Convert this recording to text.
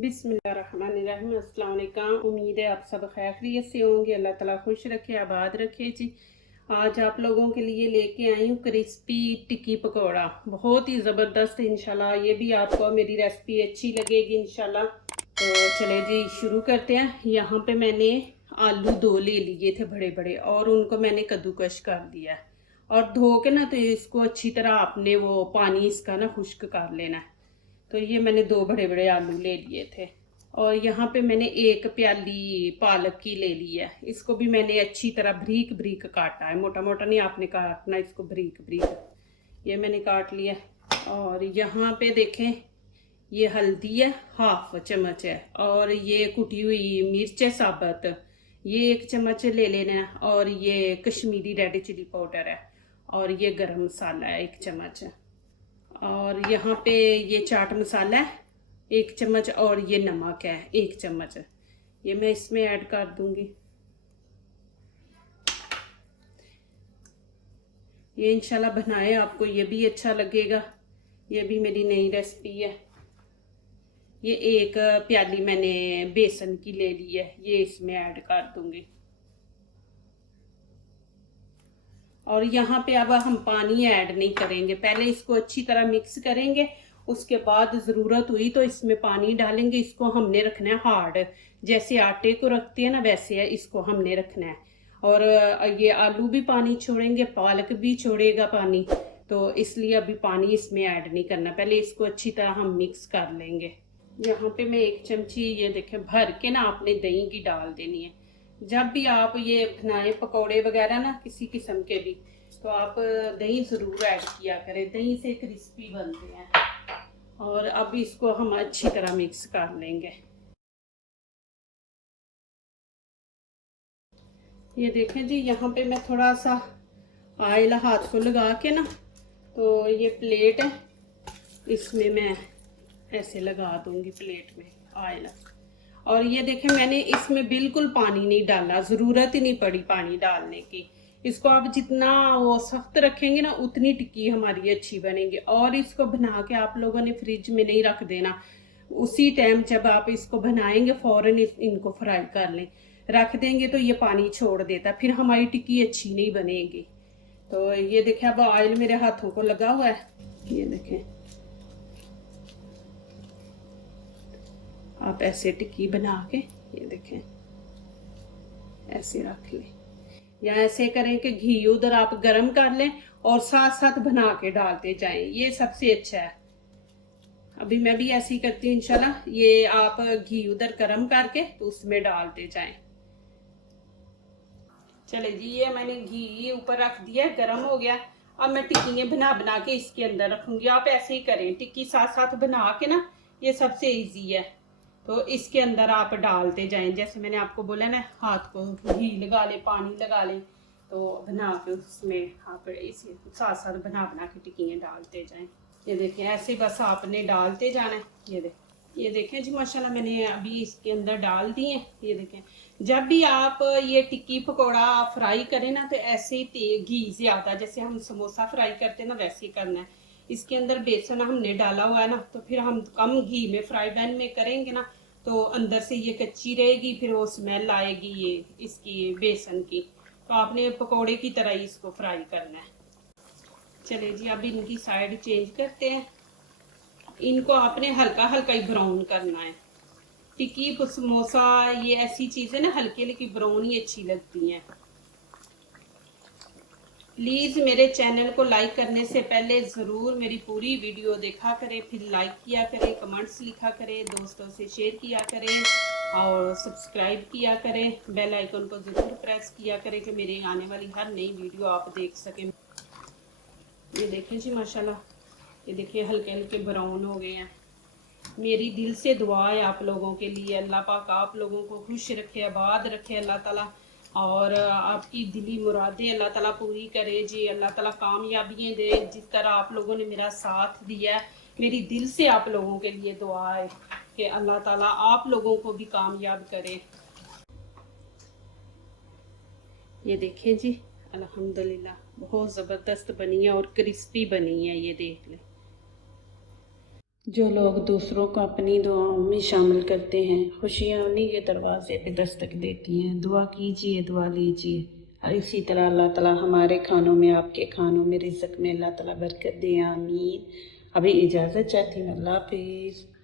बिस्मिल्लाहिर्रहमानिर्रहीम। अस्सलाम वालेकुम। उम्मीद है आप सब खैरियत से होंगे। अल्लाह ताला खुश रखे, आबाद रखे जी। आज आप लोगों के लिए लेके आई हूँ क्रिस्पी टिक्की पकौड़ा, बहुत ही ज़बरदस्त। इंशाल्लाह ये भी आपको मेरी रेसिपी अच्छी लगेगी इंशाल्लाह। तो चले जी शुरू करते हैं। यहाँ पे मैंने आलू 2 ले लिए थे बड़े बड़े, और उनको मैंने कद्दूकश कर दिया है। और धो के ना तो इसको अच्छी तरह आपने वो पानी इसका ना खुश्क कर लेना है। तो ये मैंने 2 बड़े बड़े आलू ले लिए थे। और यहाँ पे मैंने 1 प्याली पालक की ले ली है। इसको भी मैंने अच्छी तरह बारीक बारीक काटा है, मोटा मोटा नहीं आपने काटना, इसको बारीक बारीक ये मैंने काट लिया। और यहाँ पे देखें, ये हल्दी है, 1/2 चम्मच है। और ये कुटी हुई मिर्च है साबुत, ये 1 चम्मच ले लेना है। और ये कश्मीरी रेड चिली पाउडर है। और ये गरम मसाला है 1 चम्मच। और यहाँ पे ये चाट मसाला है 1 चम्मच। और ये नमक है 1 चम्मच, ये मैं इसमें ऐड कर दूंगी। ये इंशाल्लाह बनाए, आपको ये भी अच्छा लगेगा। ये भी मेरी नई रेसिपी है। ये 1 प्याली मैंने बेसन की ले ली है, ये इसमें ऐड कर दूंगी। और यहाँ पे अब हम पानी ऐड नहीं करेंगे, पहले इसको अच्छी तरह मिक्स करेंगे, उसके बाद ज़रूरत हुई तो इसमें पानी डालेंगे। इसको हमने रखना है हार्ड, जैसे आटे को रखते हैं ना वैसे है इसको हमने रखना है। और ये आलू भी पानी छोड़ेंगे, पालक भी छोड़ेगा पानी, तो इसलिए अभी पानी इसमें ऐड नहीं करना, पहले इसको अच्छी तरह हम मिक्स कर लेंगे। यहाँ पे मैं 1 चमची ये देखें भर के ना आपने दही की डाल देनी है। जब भी आप ये बनाए पकौड़े वगैरह ना किसी किस्म के भी, तो आप दही ज़रूर ऐड किया करें, दही से क्रिस्पी बनते हैं। और अब इसको हम अच्छी तरह मिक्स कर लेंगे। ये देखें जी, यहाँ पे मैं थोड़ा सा ऑयल हाथ को लगा के ना, तो ये प्लेट है, इसमें मैं ऐसे लगा दूंगी प्लेट में ऑयल। और ये देखें मैंने इसमें बिल्कुल पानी नहीं डाला, ज़रूरत ही नहीं पड़ी पानी डालने की। इसको आप जितना वो सख्त रखेंगे ना उतनी टिक्की हमारी अच्छी बनेगी। और इसको बना के आप लोगों ने फ्रिज में नहीं रख देना, उसी टाइम जब आप इसको बनाएंगे फ़ौरन इनको फ्राई कर लें। रख देंगे तो ये पानी छोड़ देता, फिर हमारी टिक्की अच्छी नहीं बनेगी। तो ये देखें अब ऑयल मेरे हाथों को लगा हुआ है, ये देखें। आप ऐसे टिक्की बना के ये देखें ऐसे रख लें, या ऐसे करें कि घी उधर आप गरम कर लें और साथ साथ बना के डालते जाएं, ये सबसे अच्छा है। अभी मैं भी ऐसे ही करती हूँ इंशाल्लाह। ये आप घी उधर गरम करके तो उसमें डालते जाएं। चले जी, ये मैंने घी ऊपर रख दिया, गरम हो गया। अब मैं टिक्की बना बना के इसके अंदर रखूंगी। आप ऐसे ही करें, टिक्की साथ साथ बना के ना, ये सबसे इजी है। तो इसके अंदर आप डालते जाएं, जैसे मैंने आपको बोला ना, हाथ को घी लगा ले, पानी लगा ले, तो बना के उसमें आप इसे साथ साथ बना बना के टिक्कियाँ डालते जाएं। ये देखें ऐसे बस आपने डालते जाना है। ये देखें जी माशाल्लाह मैंने अभी इसके अंदर डाल दिए। ये देखें, जब भी आप ये टिक्की पकौड़ा फ्राई करें ना, तो ऐसे ही घी ज़्यादा, जैसे हम समोसा फ्राई करते हैं ना वैसे ही करना है। इसके अंदर बेसन हमने डाला हुआ है ना, तो फिर हम कम घी में फ्राई पैन में करेंगे ना, तो अंदर से ये कच्ची रहेगी, फिर वो स्मेल आएगी ये इसकी बेसन की। तो आपने पकौड़े की तरह ही इसको फ्राई करना है। चले जी, अब इनकी साइड चेंज करते हैं। इनको आपने हल्का हल्का ही ब्राउन करना है। टिक्की समोसा ये ऐसी चीज़ें ना हल्की हल्की ब्राउन ही अच्छी लगती हैं। प्लीज़ मेरे चैनल को लाइक करने से पहले ज़रूर मेरी पूरी वीडियो देखा करें, फिर लाइक किया करें, कमेंट्स लिखा करें, दोस्तों से शेयर किया करें और सब्सक्राइब किया करें। बेल आइकन को ज़रूर प्रेस किया करें कि मेरे आने वाली हर नई वीडियो आप देख सकें। ये देखें जी माशाल्लाह, ये देखिए हल्के हल्के ब्राउन हो गए हैं। मेरी दिल से दुआ है आप लोगों के लिए, अल्लाह पाक आप लोगों को खुश रखे, आबाद रखे अल्लाह ताला। और आपकी दिली मुरादें अल्लाह ताला पूरी करे जी, अल्लाह ताला कामयाबियाँ दे। जिस तरह आप लोगों ने मेरा साथ दिया है, मेरी दिल से आप लोगों के लिए दुआ है कि अल्लाह ताला आप लोगों को भी कामयाब करे। ये देखें जी, अल्हम्दुलिल्लाह बहुत ज़बरदस्त बनी है और क्रिस्पी बनी है, ये देख लें। जो लोग दूसरों को अपनी दुआओं में शामिल करते हैं, खुशियाँ उन्हीं के दरवाजे पे दस्तक देती हैं। दुआ कीजिए, दुआ लीजिए। और इसी तरह अल्लाह ताला हमारे खानों में, आपके खानों में, रिज़्क़ में अल्लाह ताला बरकत दे, आमीन। अभी इजाज़त चाहती हूँ, अल्लाह हाफिज़।